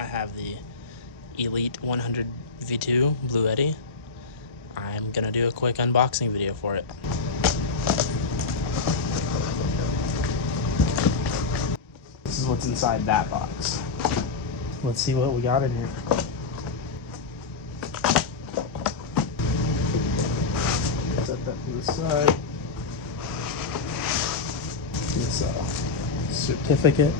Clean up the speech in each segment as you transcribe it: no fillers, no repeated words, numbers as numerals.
I have the Elite 100 V2 Bluetti. I'm gonna do a quick unboxing video for it. This is what's inside that box. Let's see what we got in here. Set that to the side. This certificate.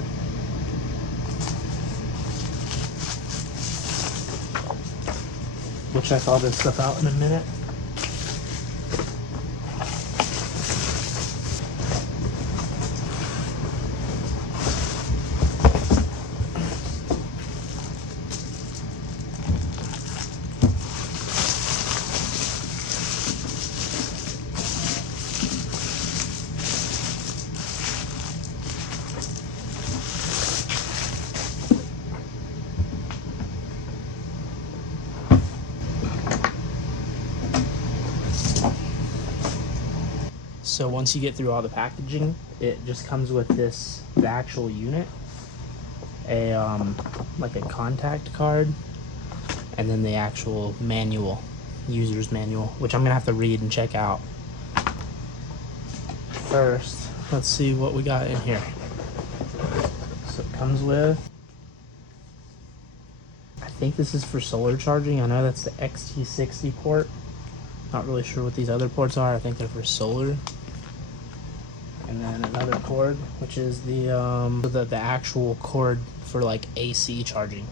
We'll check all this stuff out in a minute. So once you get through all the packaging, it just comes with the actual unit, like a contact card, and then the actual manual, user's manual, which I'm gonna have to read and check out. First, let's see what we got in here. So it comes with, I think this is for solar charging. I know that's the XT60 port. Not really sure what these other ports are. I think they're for solar. And then another cord, which is the actual cord for like AC charging.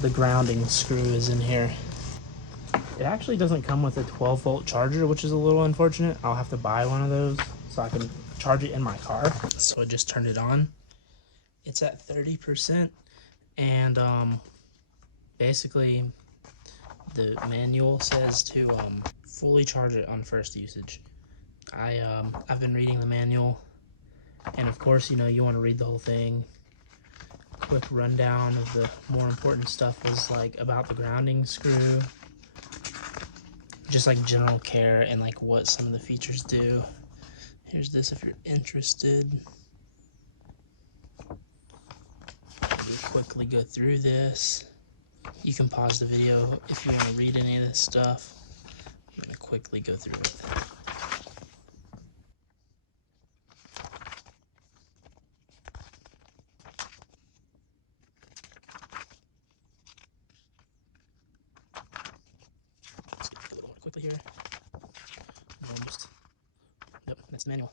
The grounding screw is in here. It actually doesn't come with a 12-volt charger, which is a little unfortunate. I'll have to buy one of those so I can charge it in my car. So I just turned it on. It's at 30%, and basically the manual says to fully charge it on first usage. I've been reading the manual, and of course, you know, you want to read the whole thing. Quick rundown of the more important stuff was like about the grounding screw, just like general care and like what some of the features do. Here's this if you're interested. We'll quickly go through this. You can pause the video if you want to read any of this stuff. I'm going to quickly go through it. A little more quickly here. Almost. Nope, that's the manual.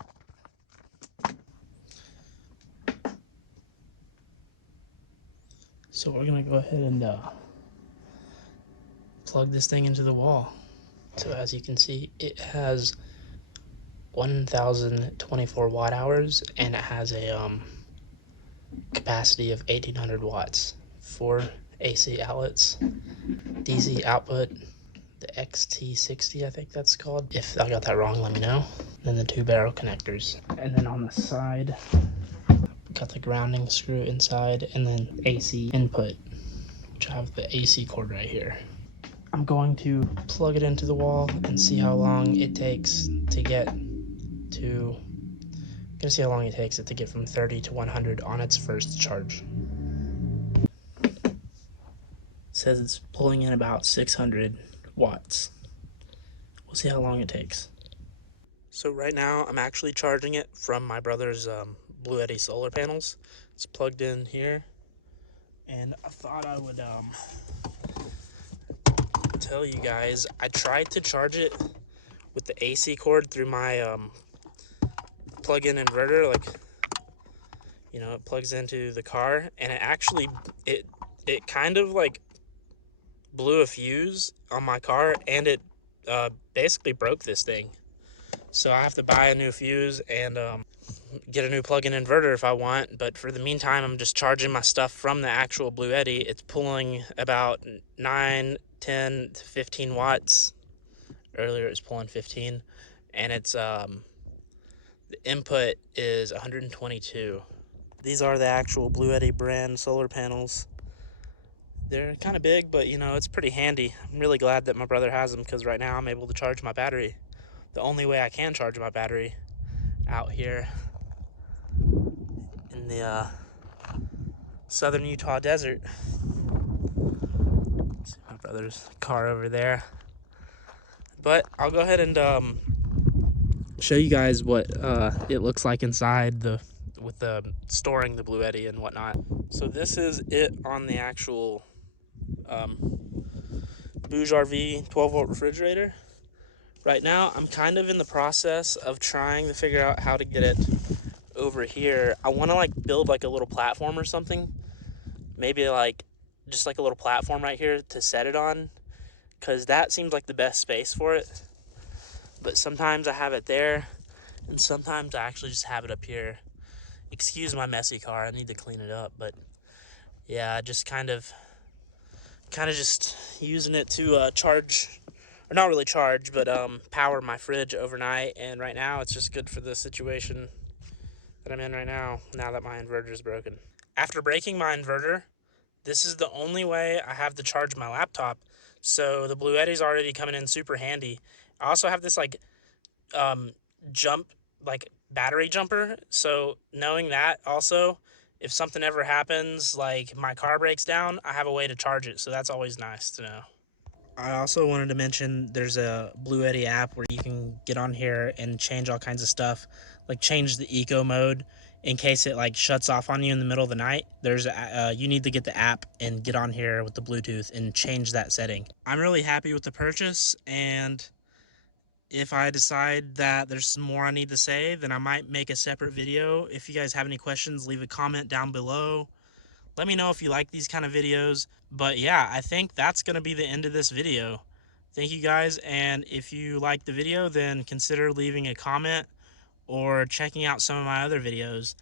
So we're gonna go ahead and plug this thing into the wall. So as you can see, it has 1,024 watt hours, and it has a capacity of 1,800 watts. 4 AC outlets, DC output, the XT60 I think that's called. If I got that wrong, let me know. Then the 2 barrel connectors. And then on the side, got the grounding screw inside, and then AC input, which I have the AC cord right here. I'm going to plug it into the wall and see how long it takes to get to, I'm gonna see how long it takes it to get from 30 to 100 on its first charge. It says it's pulling in about 600 watts. We'll see how long it takes. So right now I'm actually charging it from my brother's BLUETTI solar panels. It's plugged in here, and I thought I would tell you guys, I tried to charge it with the AC cord through my plug-in inverter, like, you know, it plugs into the car, and it actually, it kind of like blew a fuse on my car, and it basically broke this thing. So I have to buy a new fuse and get a new plug-in inverter if I want, but for the meantime I'm just charging my stuff from the actual BLUETTI. It's pulling about 9, 10 to 15 watts. Earlier it was pulling 15, and it's the input is 122. These are the actual BLUETTI brand solar panels. They're kind of big, but you know, it's pretty handy. I'm really glad that my brother has them, because right now I'm able to charge my battery the only way I can charge my battery out here in the southern Utah desert. See my brother's car over there. But I'll go ahead and show you guys what it looks like inside with the storing the BLUETTI and whatnot. So this is it on the actual Bouge RV 12-volt refrigerator. Right now, I'm kind of in the process of trying to figure out how to get it over here. I want to like build like a little platform or something. Maybe like just like a little platform right here to set it on, because that seems like the best space for it. But sometimes I have it there, and sometimes I actually just have it up here. Excuse my messy car, I need to clean it up. But yeah, just kind of just using it to charge, or not really charge, but power my fridge overnight. And right now it's just good for the situation that I'm in right now, now that my inverter is broken. After breaking my inverter, this is the only way I have to charge my laptop. So the BLUETTI's already coming in super handy. I also have this like jump, like battery jumper. So knowing that also, if something ever happens, like my car breaks down, I have a way to charge it. So that's always nice to know. I also wanted to mention there's a BLUETTI app where you can get on here and change all kinds of stuff, like change the eco mode in case it like shuts off on you in the middle of the night. There's you need to get the app and get on here with the Bluetooth and change that setting. I'm really happy with the purchase, and if I decide that there's some more I need to say, then I might make a separate video. If you guys have any questions, leave a comment down below. Let me know if you like these kind of videos. But yeah, I think that's going to be the end of this video. Thank you guys, and if you liked the video, then consider leaving a comment or checking out some of my other videos.